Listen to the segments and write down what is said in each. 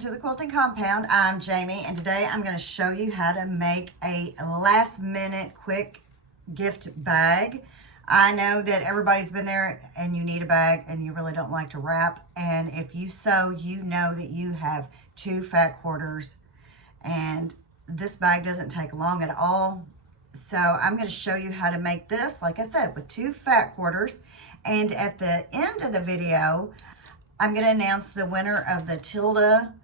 to the Quilting Compound. I'm Jamie, and today I'm going to show you how to make a last minute quick gift bag. I know that everybody's been there and you need a bag and you really don't like to wrap, and if you sew, you know that you have 2 fat quarters, and this bag doesn't take long at all. So I'm going to show you how to make this, like I said, with 2 fat quarters. And at the end of the video, I'm going to announce the winner of the Tilda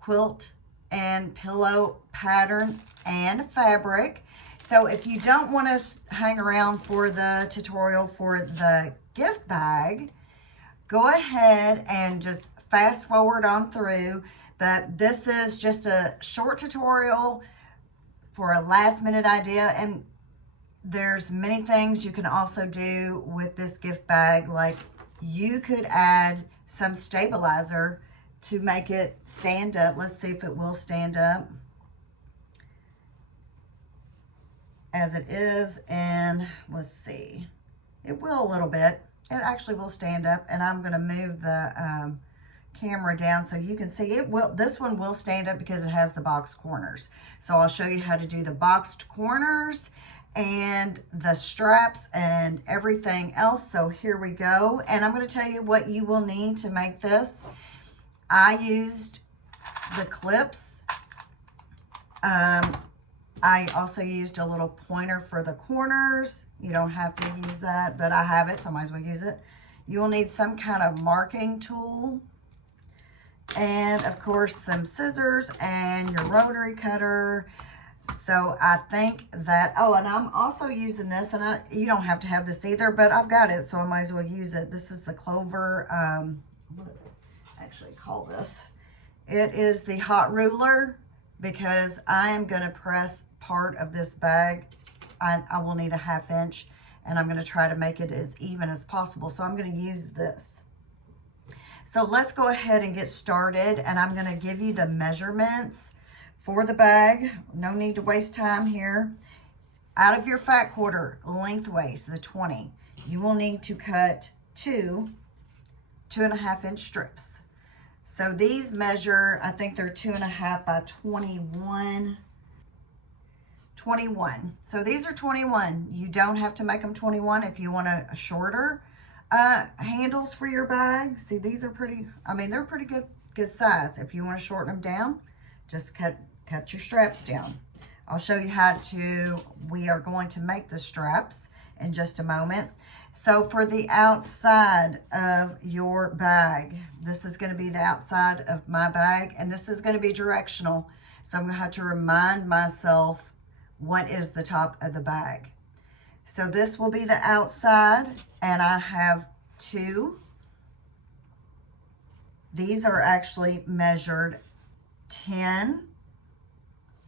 quilt and pillow pattern and fabric. So if you don't want to hang around for the tutorial for the gift bag, go ahead and just fast forward on through. But this is just a short tutorial for a last minute idea, and there's many things you can also do with this gift bag. Like, you could add some stabilizer to make it stand up. Let's see if it will stand up as it is. And let's see, it will a little bit. It actually will stand up, and I'm going to move the camera down so you can see it. Will, this one will stand up because it has the boxed corners. So I'll show you how to do the boxed corners and the straps and everything else. So here we go, and I'm going to tell you what you will need to make this. I used the clips. I also used a little pointer for the corners. You don't have to use that, but I have it, so I might as well use it. You will need some kind of marking tool, and of course some scissors and your rotary cutter. So I think that, oh, and I'm also using this, and you don't have to have this either, but I've got it, so I might as well use it. This is the Clover, what do they actually call this? It is the hot ruler, because I am going to press part of this bag. I will need a 1/2 inch, and I'm going to try to make it as even as possible. So I'm going to use this. So let's go ahead and get started, and I'm going to give you the measurements for the bag. No need to waste time here. Out of your fat quarter lengthways, the 20, you will need to cut 2 2.5 inch strips. So these measure, I think they're 2.5 by 21. So these are 21. You don't have to make them 21 if you want a shorter handles for your bag. See, these are pretty, I mean, they're pretty good size. If you want to shorten them down, just cut your straps down. I'll show you how to, we are going to make the straps in just a moment. So for the outside of your bag, this is going to be the outside of my bag, and this is going to be directional. So I'm going to have to remind myself what is the top of the bag. So this will be the outside, and I have 2. These are actually measured 10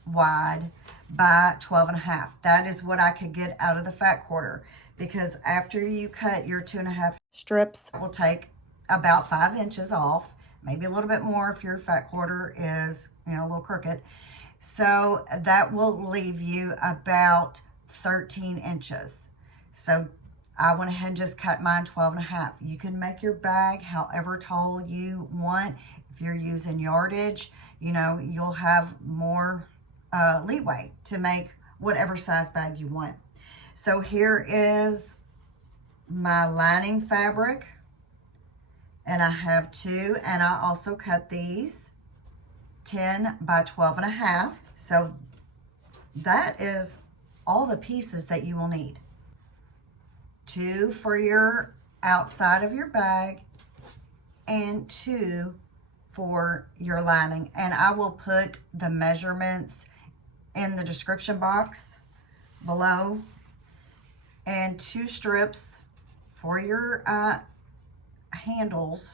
wide by 12.5. That is what I could get out of the fat quarter, because after you cut your 2.5 strips, it will take about 5 inches off, maybe a little bit more if your fat quarter is, you know, a little crooked. So that will leave you about 13 inches. So I went ahead and just cut mine 12.5. You can make your bag however tall you want. If you're using yardage, you know, you'll have more leeway to make whatever size bag you want. So here is my lining fabric, and I have 2, and I also cut these 10 by 12.5. So that is all the pieces that you will need. 2 for your outside of your bag and 2 for your lining. And I will put the measurements in the description box below. And 2 strips for your handles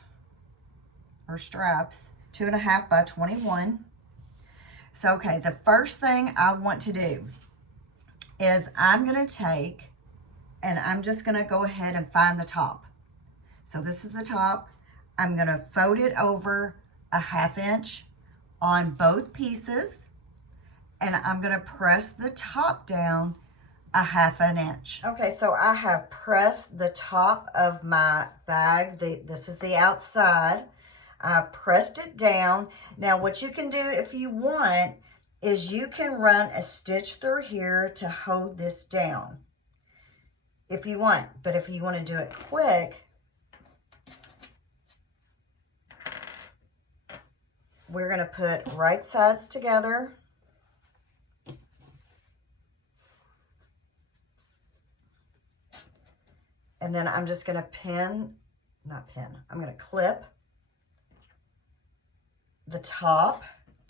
or straps, 2.5 by 21. So, okay, the first thing I want to do is I'm going to take, and I'm just going to go ahead and find the top. So this is the top. I'm going to fold it over a 1/2 inch on both pieces, and I'm going to press the top down a 1/2 inch. Okay, so I have pressed the top of my bag. This is the outside. I pressed it down. Now what you can do if you want is you can run a stitch through here to hold this down if you want. But if you want to do it quick, we're going to put right sides together. And then I'm just going to I'm going to clip the top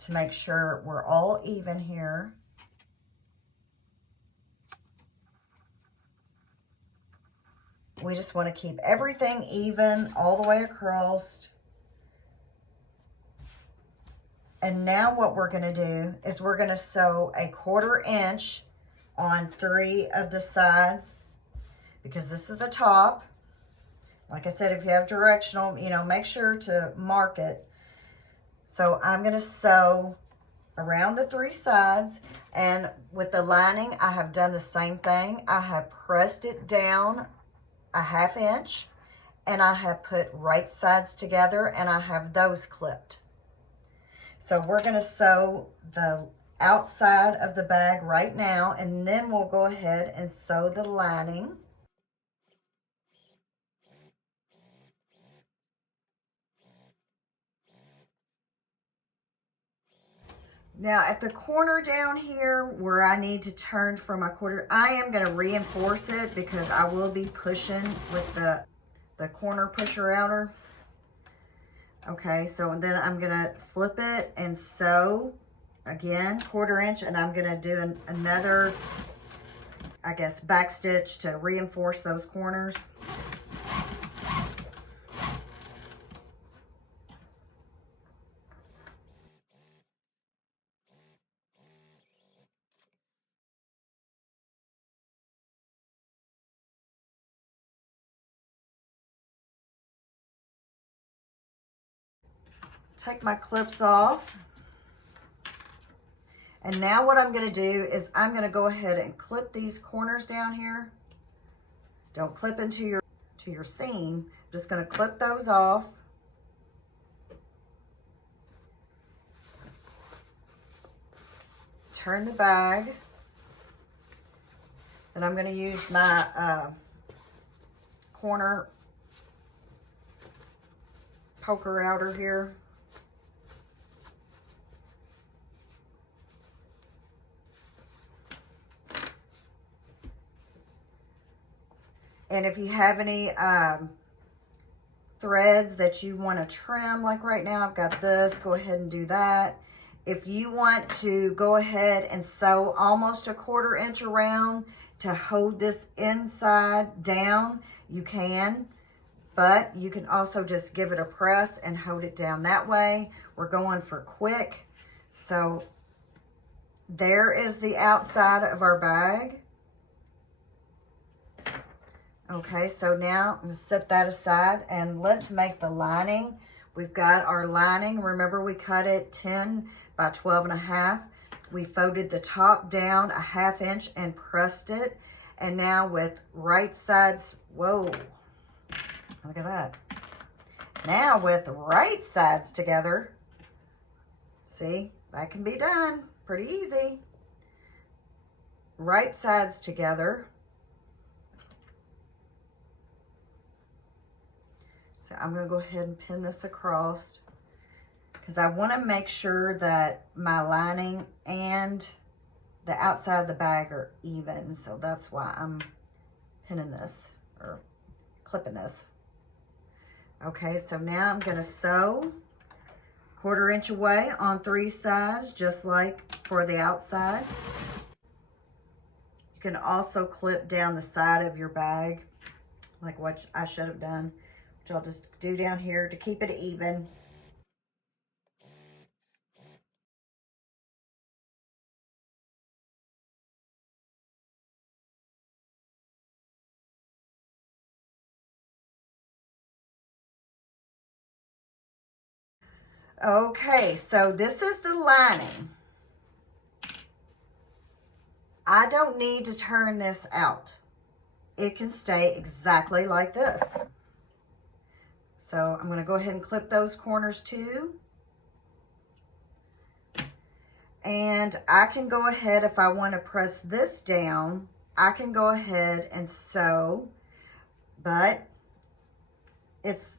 to make sure we're all even here. We just want to keep everything even all the way across. And now what we're going to do is we're going to sew a 1/4 inch on 3 of the sides, because this is the top. Like I said, if you have directional, you know, make sure to mark it. So I'm going to sew around the 3 sides, and with the lining, I have done the same thing. I have pressed it down a 1/2 inch, and I have put right sides together, and I have those clipped. So we're going to sew the outside of the bag right now, and then we'll go ahead and sew the lining. Now at the corner down here where I need to turn for my 1/4, I am going to reinforce it because I will be pushing with the corner pusher outer. Okay, so then I'm going to flip it and sew again 1/4 inch, and I'm going to do another, I guess, back stitch to reinforce those corners. Take my clips off. And now what I'm going to do is I'm going to go ahead and clip these corners down here. Don't clip into your seam. I'm just going to clip those off. Turn the bag. Then I'm going to use my corner poker outer here. And if you have any threads that you want to trim, like right now I've got this, go ahead and do that. If you want to go ahead and sew almost a 1/4 inch around to hold this inside down, you can. But you can also just give it a press and hold it down that way. We're going for quick. So there is the outside of our bag. Okay, so now I'm going to set that aside, and let's make the lining. We've got our lining. Remember, we cut it 10 by 12.5. We folded the top down a 1/2 inch and pressed it. And now with right sides, whoa, look at that. Now with right sides together, see, that can be done pretty easy. Right sides together. So I'm going to go ahead and pin this across because I want to make sure that my lining and the outside of the bag are even. So that's why I'm pinning this or clipping this. Okay, so now I'm going to sew 1/4 inch away on 3 sides, just like for the outside. You can also clip down the side of your bag, like what I should have done, which I'll just do down here to keep it even. Okay, so this is the lining. I don't need to turn this out. It can stay exactly like this. So I'm going to go ahead and clip those corners too. And I can go ahead, if I want to press this down, I can go ahead and sew, but it's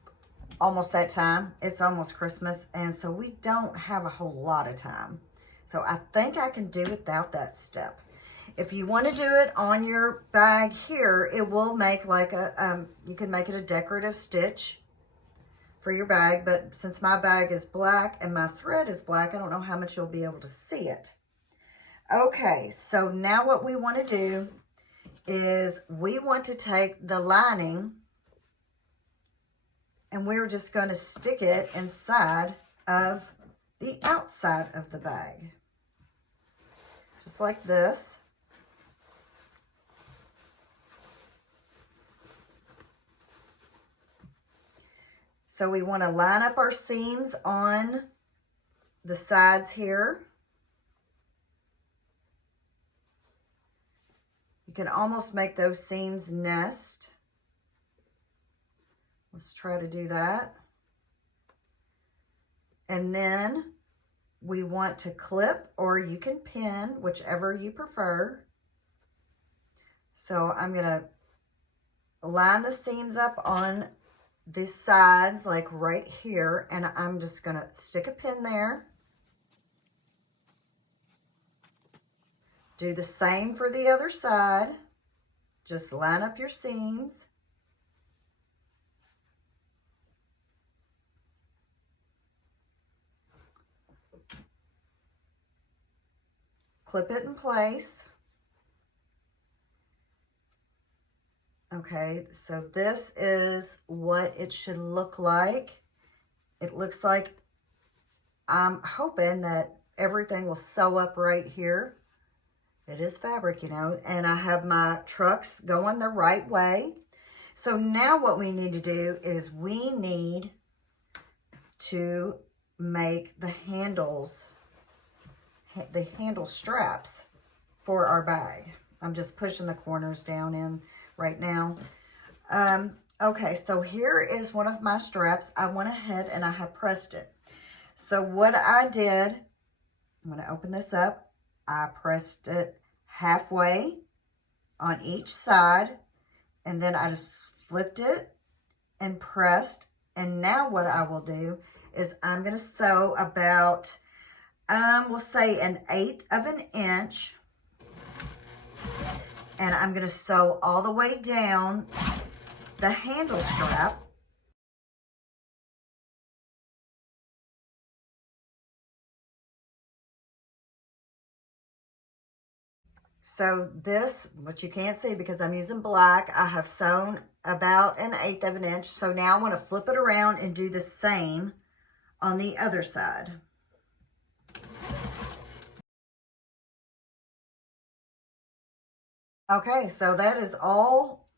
almost that time. It's almost Christmas, and so we don't have a whole lot of time. So I think I can do without that step. If you want to do it on your bag here, it will make like a, you can make it a decorative stitch for your bag, but since my bag is black and my thread is black, I don't know how much you'll be able to see it. Okay, so now what we want to do is we want to take the lining and we're just going to stick it inside of the outside of the bag. Just like this. So we want to line up our seams on the sides here. You can almost make those seams nest. Let's try to do that. And then we want to clip, or you can pin, whichever you prefer. So I'm going to line the seams up on the sides, like right here, and I'm just going to stick a pin there. Do the same for the other side. Just line up your seams. Clip it in place. Okay, so this is what it should look like. It looks like, I'm hoping that everything will sew up right here. It is fabric, you know, and I have my trucks going the right way. So now what we need to do is we need to make the handles, the handle straps for our bag. I'm just pushing the corners down in right now. Okay, so here is one of my straps. I went ahead and I have pressed it. So what I did, I'm going to open this up. I pressed it halfway on each side, and then I just flipped it and pressed. And now what I will do is I'm going to sew about, we'll say 1/8 of an inch. And I'm going to sew all the way down the handle strap. So this, what you can't see because I'm using black, I have sewn about 1/8 of an inch. So now I want to flip it around and do the same on the other side. Okay, so that is all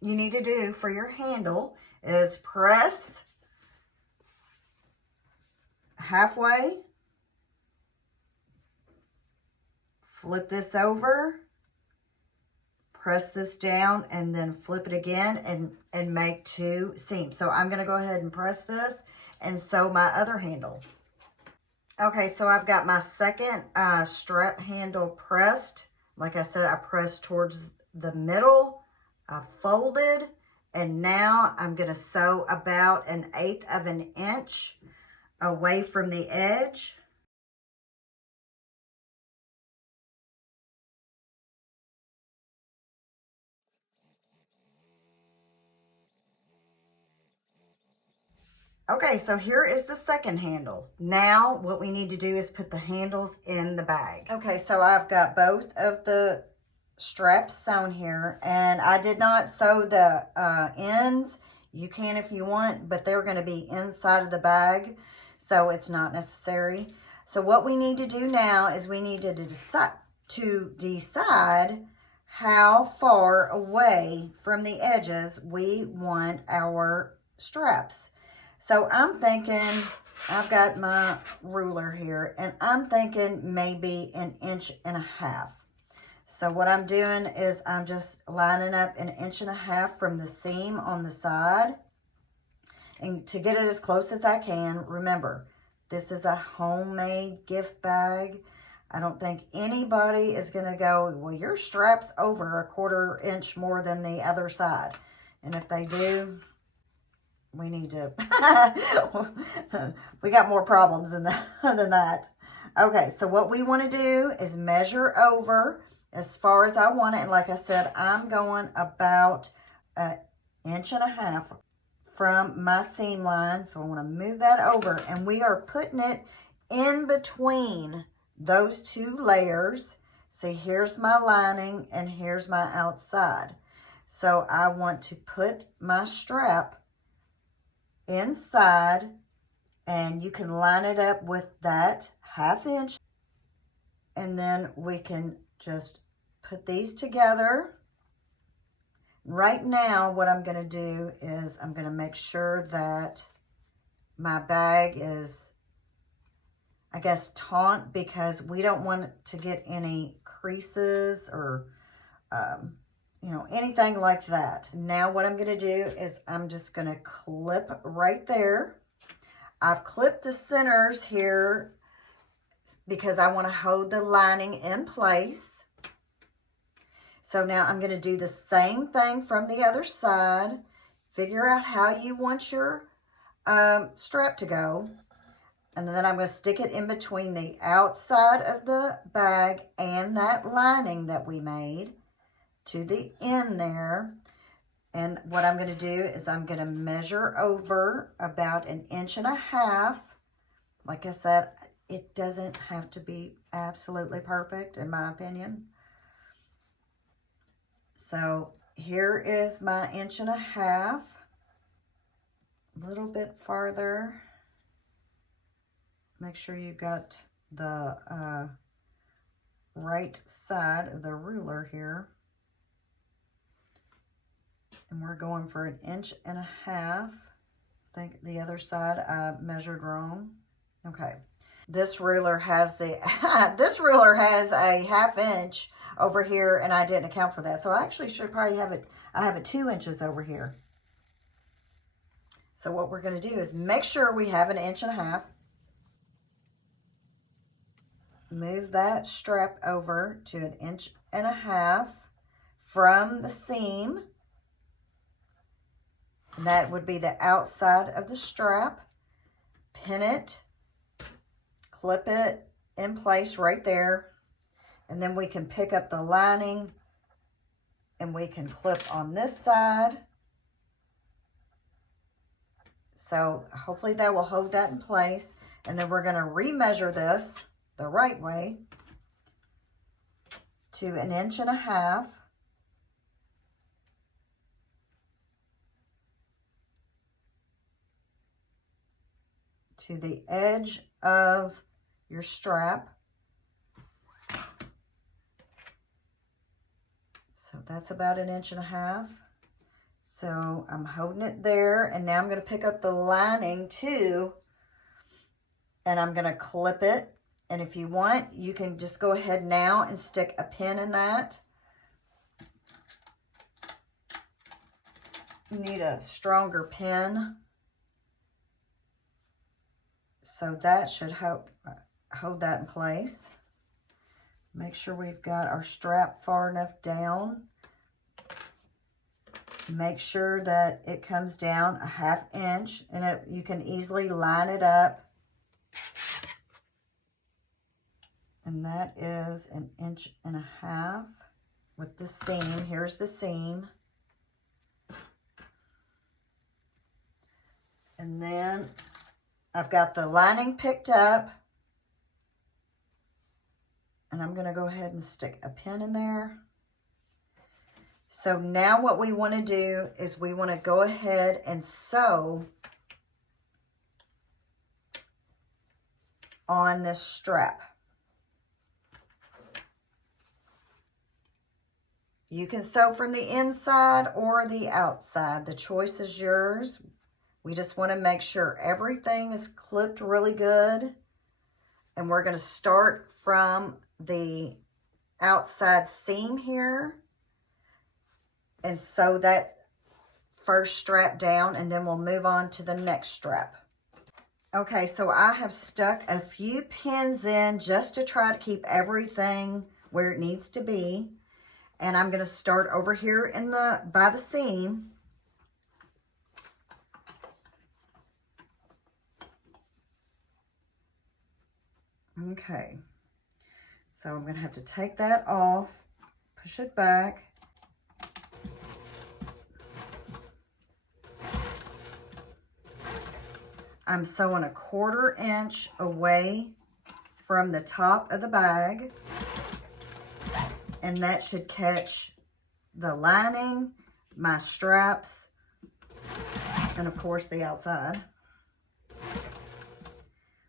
you need to do for your handle is press halfway, flip this over, press this down, and then flip it again and make 2 seams. So I'm going to go ahead and press this and sew my other handle. Okay, so I've got my second strap handle pressed. Like I said, I pressed towards the middle, I folded, and now I'm going to sew about 1/8 of an inch away from the edge. Okay, so here is the second handle. Now what we need to do is put the handles in the bag. Okay, so I've got both of the straps sewn here, and I did not sew the ends. You can if you want, but they're going to be inside of the bag, so it's not necessary. So what we need to do now is we need to decide how far away from the edges we want our straps. So I'm thinking, I've got my ruler here, and I'm thinking maybe 1.5 inches. So what I'm doing is I'm just lining up 1.5 inches from the seam on the side. And to get it as close as I can, remember, this is a homemade gift bag. I don't think anybody is going to go, well, your strap's over a 1/4 inch more than the other side. And if they do, we need to, we got more problems than that. Okay, so what we want to do is measure over as far as I want it. And like I said, I'm going about 1.5 inches from my seam line. So I want to move that over, and we are putting it in between those 2 layers. See, here's my lining and here's my outside. So I want to put my strap inside, and you can line it up with that 1/2 inch, and then we can just put these together. Right now, what I'm going to do is I'm going to make sure that my bag is, I guess, taut, because we don't want it to get any creases or, you know, anything like that. Now what I'm going to do is I'm just going to clip right there. I've clipped the centers here because I want to hold the lining in place. So now I'm going to do the same thing from the other side. Figure out how you want your strap to go. And then I'm going to stick it in between the outside of the bag and that lining that we made to the end there. And what I'm going to do is I'm going to measure over about 1.5 inches. Like I said, it doesn't have to be absolutely perfect, in my opinion. So here is my 1.5 inches, a little bit farther. Make sure you got the right side of the ruler here. And we're going for 1.5 inches. I think the other side I measured wrong. Okay. This ruler has the this ruler has a 1/2 inch over here, and I didn't account for that. So I actually should probably have it, I have it 2 inches over here. So what we're going to do is make sure we have 1.5 inches. Move that strap over to 1.5 inches from the seam. And that would be the outside of the strap. Pin it, clip it in place right there. And then we can pick up the lining and we can clip on this side. So hopefully that will hold that in place. And then we're going to remeasure this the right way to 1.5 inches. To the edge of your strap. So that's about 1.5 inches. So I'm holding it there, and now I'm going to pick up the lining too, and I'm going to clip it. And if you want, you can just go ahead now and stick a pin in that. You need a stronger pin. So that should help hold that in place. Make sure we've got our strap far enough down. Make sure that it comes down a 1/2 inch, and you can easily line it up. And that is 1.5 inches with the seam. Here's the seam. And then I've got the lining picked up, and I'm going to go ahead and stick a pin in there. So now what we want to do is we want to go ahead and sew on this strap. You can sew from the inside or the outside. The choice is yours. We just want to make sure everything is clipped really good. And we're going to start from the outside seam here and sew that first strap down, and then we'll move on to the next strap. Okay, so I have stuck a few pins in just to try to keep everything where it needs to be. And I'm going to start over here in by the seam. Okay, so I'm going to have to take that off, push it back. I'm sewing a 1/4 inch away from the top of the bag, and that should catch the lining, my straps, and of course the outside.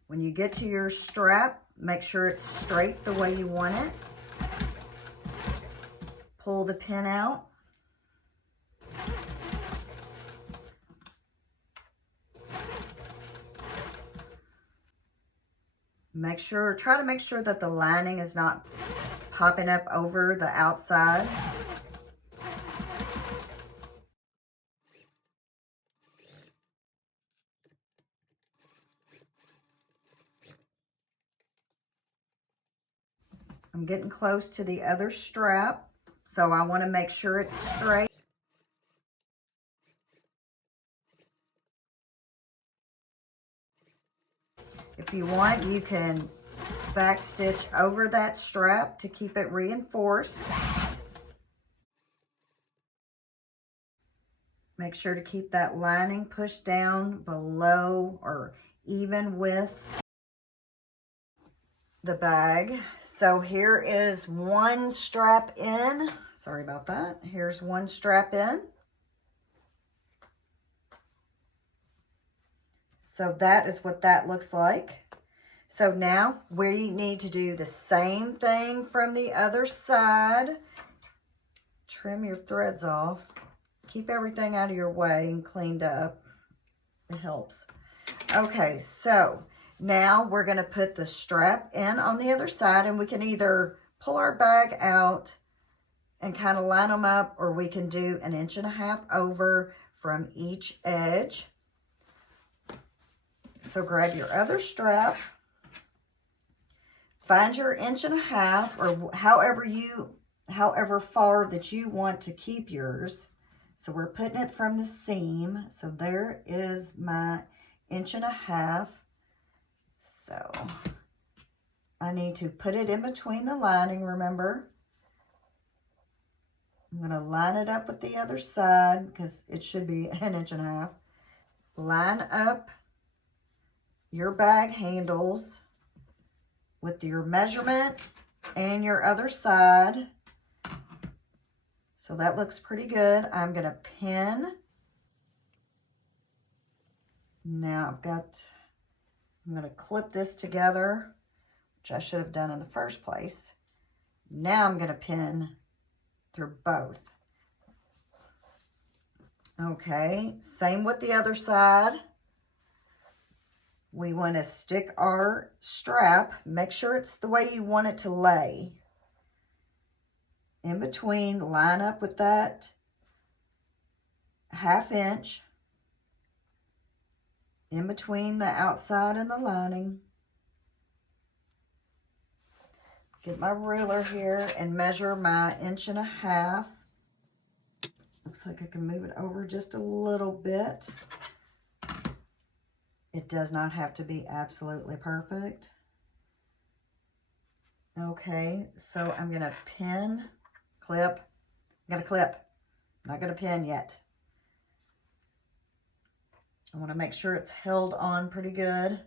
When you get to your strap, make sure it's straight the way you want it. Pull the pin out. Try to make sure that the lining is not popping up over the outside. I'm getting close to the other strap, so I want to make sure it's straight. If you want, you can back stitch over that strap to keep it reinforced. Make sure to keep that lining pushed down below or even with the bag. So here is one strap in. Sorry about that. Here's one strap in. So that is what that looks like. So now we need to do the same thing from the other side. Trim your threads off. Keep everything out of your way and cleaned up. It helps. Okay, so now we're going to put the strap in on the other side, and we can either pull our bag out and kind of line them up, or we can do 1.5 inches over from each edge. So grab your other strap, find your 1.5 inches, or however far that you want to keep yours. So we're putting it from the seam. So there is my 1.5 inches. So I need to put it in between the lining, remember. I'm going to line it up with the other side because it should be 1.5 inches. Line up your bag handles with your measurement and your other side. So that looks pretty good. I'm going to pin. Now I'm going to clip this together, which I should have done in the first place. Now I'm going to pin through both. Okay, same with the other side. We want to stick our strap, make sure it's the way you want it to lay. In between, line up with that 1/2 inch in between the outside and the lining. Get my ruler here and measure my 1.5 inches. Looks like I can move it over just a little bit. It does not have to be absolutely perfect. Okay, so I'm going to pin, clip. I'm going to clip. I'm not going to pin yet. I want to make sure it's held on pretty good.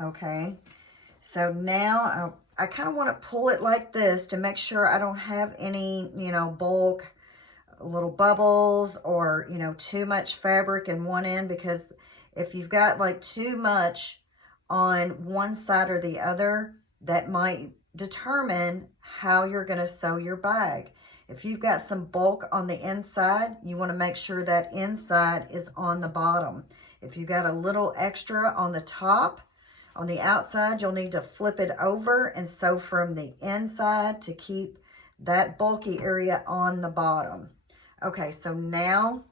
Okay, so now I kind of want to pull it like this to make sure I don't have any, bulk, little bubbles, or, too much fabric in one end, because if you've got like too much on one side or the other, that might determine how you're going to sew your bag. If you've got some bulk on the inside, you want to make sure that inside is on the bottom. If you've got a little extra on the top, on the outside, you'll need to flip it over and sew from the inside to keep that bulky area on the bottom. Okay, so now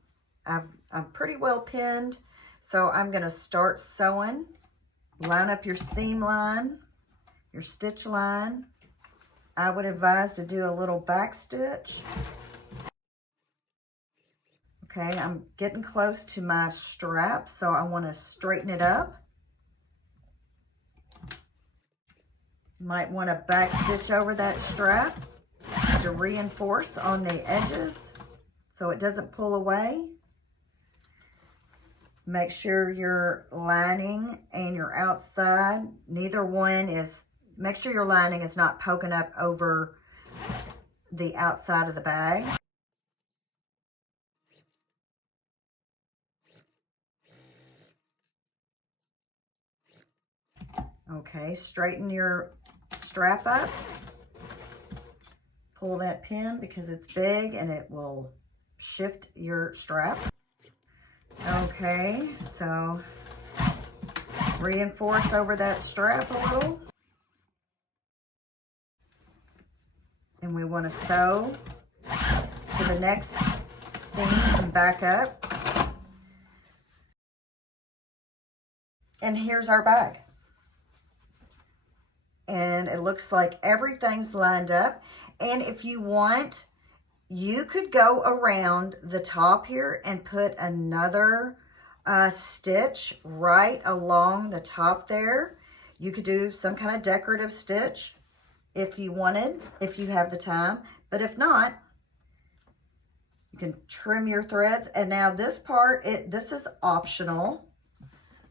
I'm pretty well pinned. So I'm gonna start sewing. Line up your seam line, your stitch line. I would advise to do a little back stitch. Okay, I'm getting close to my strap, so I want to straighten it up. Might want to back stitch over that strap to reinforce on the edges so it doesn't pull away. Make sure your lining and your outside, neither one is, make sure your lining is not poking up over the outside of the bag. Okay, straighten your strap up. Pull that pin because it's big and it will shift your strap. Okay, so reinforce over that strap a little. And we want to sew to the next seam and back up. And here's our bag. And it looks like everything's lined up. And if you want, you could go around the top here and put another stitch right along the top there. You could do some kind of decorative stitch if you wanted, if you have the time. But if not, you can trim your threads. And now this part, this is optional.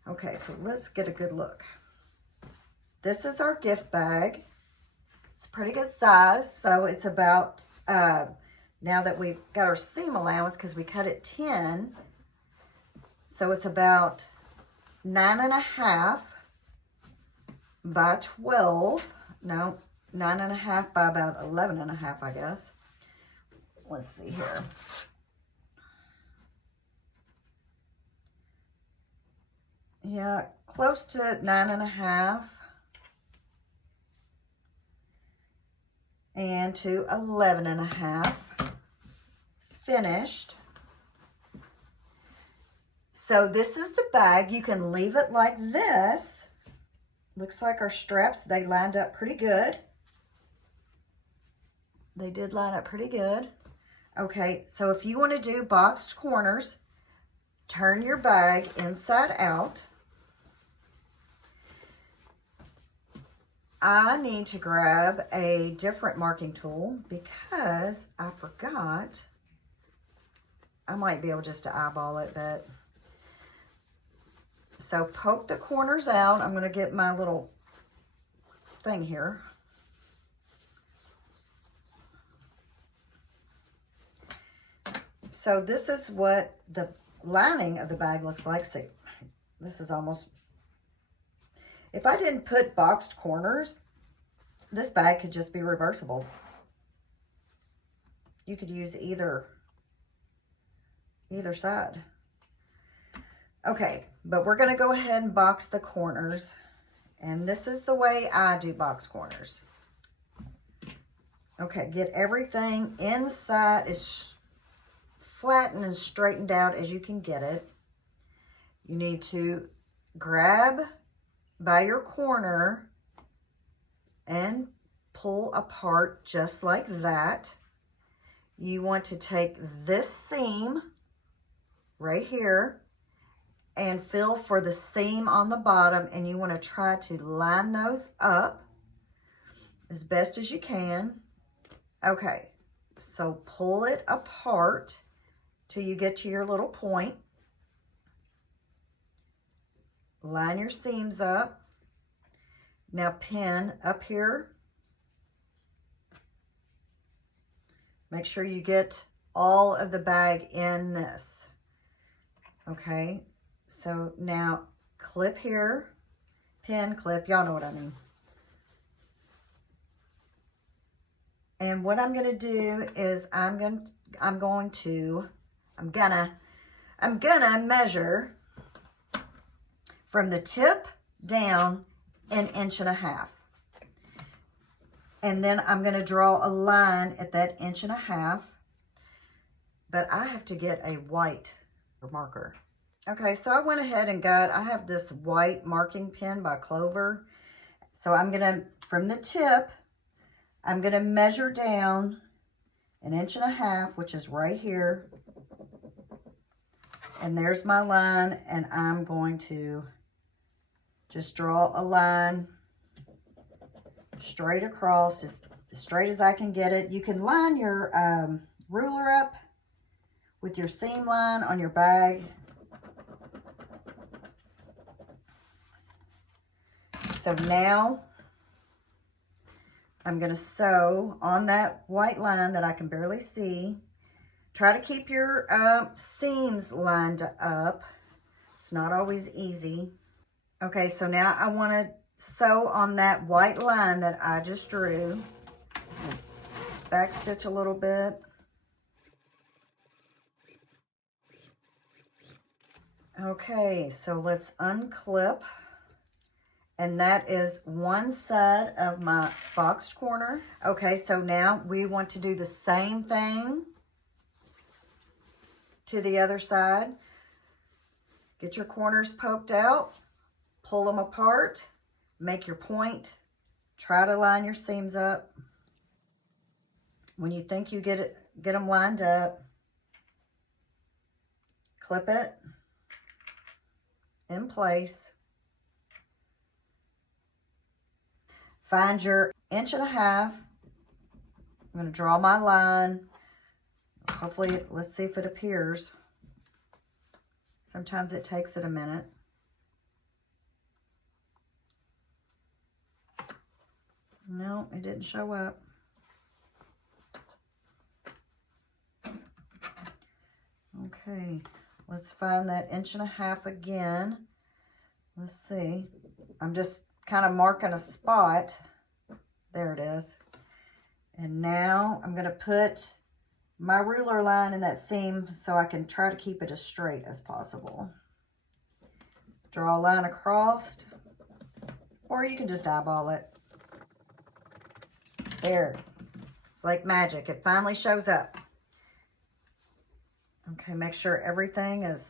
Okay, so let's get a good look. This is our gift bag. It's a pretty good size. So it's about, now that we've got our seam allowance, because we cut it 10, so it's about 9.5 by 12. No, 9.5 by about 11.5, I guess. Let's see here. Yeah, close to 9.5. And to 11.5 finished. So this is the bag. You can leave it like this. Looks like our straps, they lined up pretty good. They did line up pretty good. Okay, so if you want to do boxed corners, turn your bag inside out. I need to grab a different marking tool because I forgot. I might be able just to eyeball it, but so poke the corners out. I'm going to get my little thing here. So this is what the lining of the bag looks like. See, this is almost, if I didn't put boxed corners, this bag could just be reversible. You could use either side. Okay, but we're going to go ahead and box the corners. And this is the way I do box corners. Okay, get everything inside as flat and as straightened out as you can get it. You need to grab by your corner and pull apart just like that. You want to take this seam right here and feel for the seam on the bottom, and you want to try to line those up as best as you can. Okay, so pull it apart till you get to your little point. Line your seams up. Now pin up here. Make sure you get all of the bag in this. Okay, so now clip here, pin, clip, y'all know what I mean. And what I'm gonna do is I'm gonna measure from the tip down 1.5 inches. And then I'm going to draw a line at that 1.5 inches. But I have to get a white marker. Okay, so I went ahead and I have this white marking pen by Clover. So I'm going to, from the tip, I'm going to measure down 1.5 inches, which is right here. And there's my line, and I'm going to just draw a line straight across, as straight as I can get it. You can line your ruler up with your seam line on your bag. So now I'm going to sew on that white line that I can barely see. Try to keep your seams lined up. It's not always easy. Okay, so now I want to sew on that white line that I just drew. Back stitch a little bit. Okay, so let's unclip. And that is one side of my boxed corner. Okay, so now we want to do the same thing to the other side. Get your corners poked out, pull them apart, make your point, try to line your seams up. When you think you get them lined up, clip it in place. Find your 1.5 inches. I'm going to draw my line. Hopefully, let's see if it appears. Sometimes it takes it a minute. No, it didn't show up. Okay, let's find that 1.5 inches again. Let's see. I'm just kind of marking a spot. There it is. And now I'm going to put my ruler line in that seam so I can try to keep it as straight as possible. Draw a line across, or you can just eyeball it. There. It's like magic. It finally shows up. Okay, make sure everything is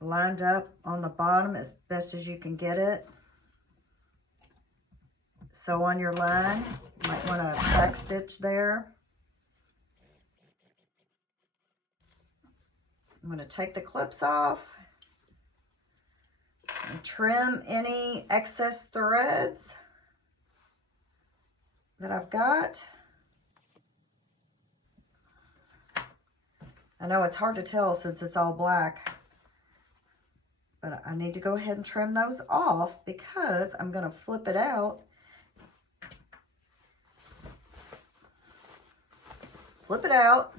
lined up on the bottom as best as you can get it. Sew on your line. You might want to back stitch there. I'm going to take the clips off and trim any excess threads that I've got. I know it's hard to tell since it's all black, but I need to go ahead and trim those off because I'm going to flip it out. Flip it out.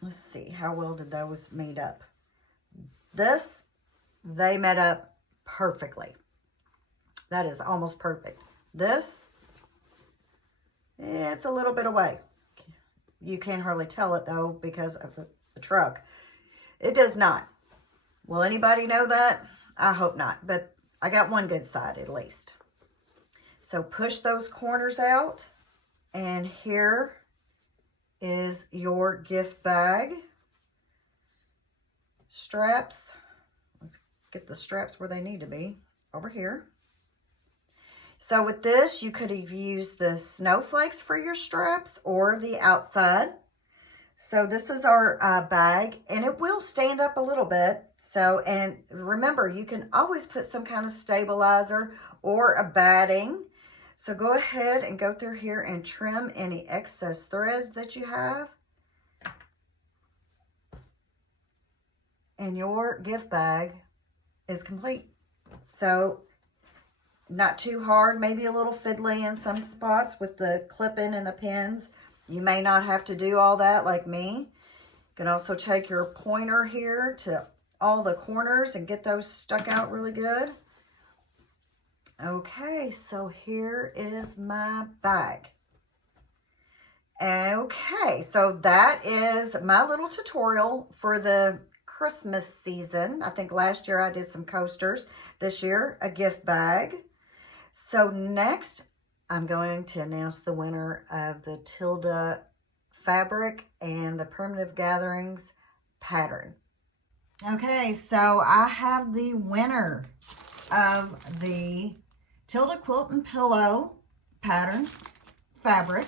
Let's see, how well did those meet up? They met up perfectly. That is almost perfect. This, it's a little bit away. You can't hardly tell it though because of the truck. It does not. Will anybody know that? I hope not, but I got one good side at least. So push those corners out, and here is your gift bag. Straps. Let's get the straps where they need to be, over here. So with this, you could have used the snowflakes for your straps or the outside. So this is our bag, and it will stand up a little bit. So, and remember, you can always put some kind of stabilizer or a batting. So go ahead and go through here and trim any excess threads that you have. And your gift bag is complete. So not too hard, maybe a little fiddly in some spots with the clipping and the pins. You may not have to do all that like me. You can also take your pointer here to all the corners and get those stuck out really good. Okay, so here is my bag. Okay, so that is my little tutorial for the Christmas season. I think last year I did some coasters. This year, a gift bag. So next, I'm going to announce the winner of the Tilda fabric and the Primitive Gatherings pattern. Okay, so I have the winner of the Tilda Quilt and Pillow pattern fabric.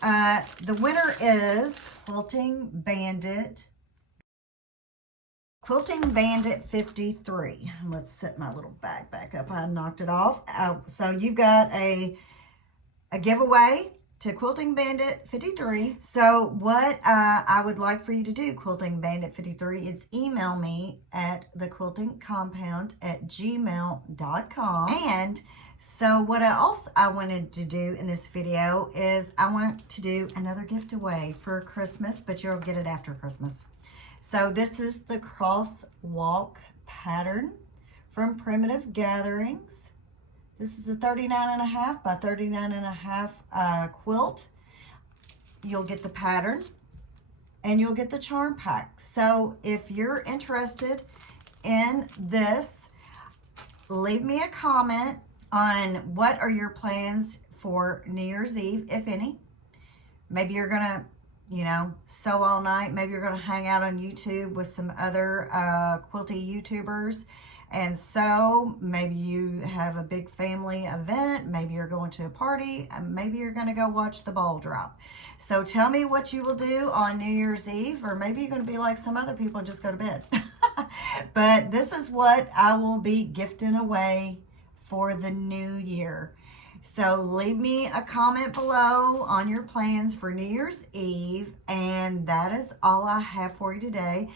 The winner is Quilting Bandit 53. Let's set my little bag back up. I knocked it off. So you've got a giveaway to Quilting Bandit 53. So what I would like for you to do, Quilting Bandit 53, is email me at thequiltingcompound@gmail.com. And so what I wanted to do in this video is I want to do another gift away for Christmas, but you'll get it after Christmas. So this is the crosswalk pattern from Primitive Gatherings. This is a 39.5 by 39.5 quilt. You'll get the pattern and you'll get the charm pack. So if you're interested in this, leave me a comment on what are your plans for New Year's Eve, if any. Maybe you're gonna, sew all night. Maybe you're gonna hang out on YouTube with some other quilty YouTubers and sew. Maybe you have a big family event. Maybe you're going to a party. And maybe you're gonna go watch the ball drop. So tell me what you will do on New Year's Eve, or maybe you're gonna be like some other people and just go to bed. But this is what I will be gifting away for the new year. So leave me a comment below on your plans for New Year's Eve. And that is all I have for you today.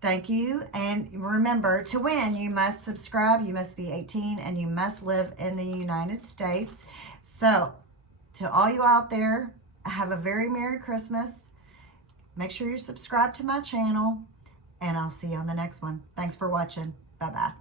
Thank you. And remember, to win, you must subscribe, you must be 18, and you must live in the United States. So to all you out there, have a very Merry Christmas. Make sure you subscribe to my channel, and I'll see you on the next one. Thanks for watching. Bye-bye.